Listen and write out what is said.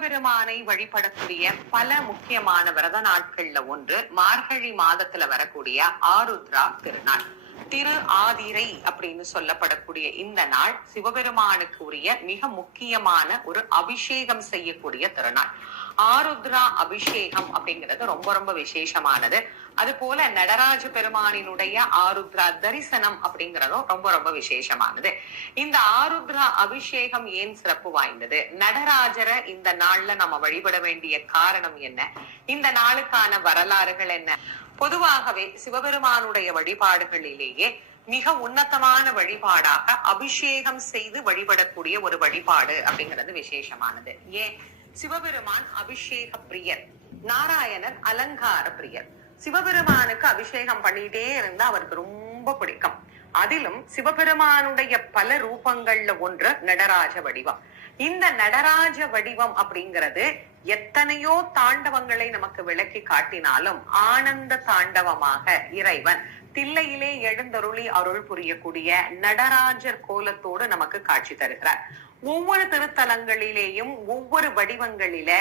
பெருமானை வழிபடக்கூடிய பல முக்கியமான விரத நாட்கள்ல ஒன்று மார்கழி மாதத்துல வரக்கூடிய ஆருத்ரா திருநாள் திரு ஆதிரை அப்படின்னு சொல்லப்படக்கூடிய இந்த நாள் சிவபெருமானுக்கு உரிய மிக முக்கியமான ஒரு அபிஷேகம் செய்யக்கூடிய திருநாள். ஆருத்ரா அபிஷேகம் அப்படிங்கிறது ரொம்ப ரொம்ப விசேஷமானது. அது போல நடராஜ பெருமானினுடைய ஆருத்ரா தரிசனம் அப்படிங்கிறதும் ரொம்ப ரொம்ப விசேஷமானது. இந்த ஆருத்ரா அபிஷேகம் ஏன் சிறப்பு வாய்ந்தது? நடராஜரை இந்த நாள்ல நம்ம வழிபட வேண்டிய காரணம் என்ன? இந்த நாளுக்கான வரலாறுகள் என்ன? பொதுவாகவே சிவபெருமானுடைய வழிபாடுகளிலேயே மிக உன்னதமான வழிபாடாக அபிஷேகம் செய்து வழிபடக்கூடிய ஒரு வழிபாடு அப்படிங்கிறது விசேஷமானது. ஏன் சிவபெருமான் அபிஷேக பிரியர் நாராயணர் அலங்கார பிரியர். சிவபெருமானுக்கு அபிஷேகம் பண்ணிட்டே இருந்தா அவருக்கு ரொம்ப பிடிக்கும். அதிலும் சிவபெருமானுடைய பல ரூபங்கள்ல ஒன்று நடராஜ வடிவம். இந்த நடராஜ வடிவம் அப்படிங்கிறது எத்தனையோ தாண்டவங்களை நமக்கு விளக்கி காட்டினாலும் ஆனந்த தாண்டவமாக இறைவன் தில்லையிலே எழுந்தருளி அருள் புரியக்கூடிய நடராஜர் கோலத்தோடு நமக்கு காட்சி தருகிறார். ஒவ்வொரு திருத்தலங்களிலேயும் ஒவ்வொரு வடிவங்களில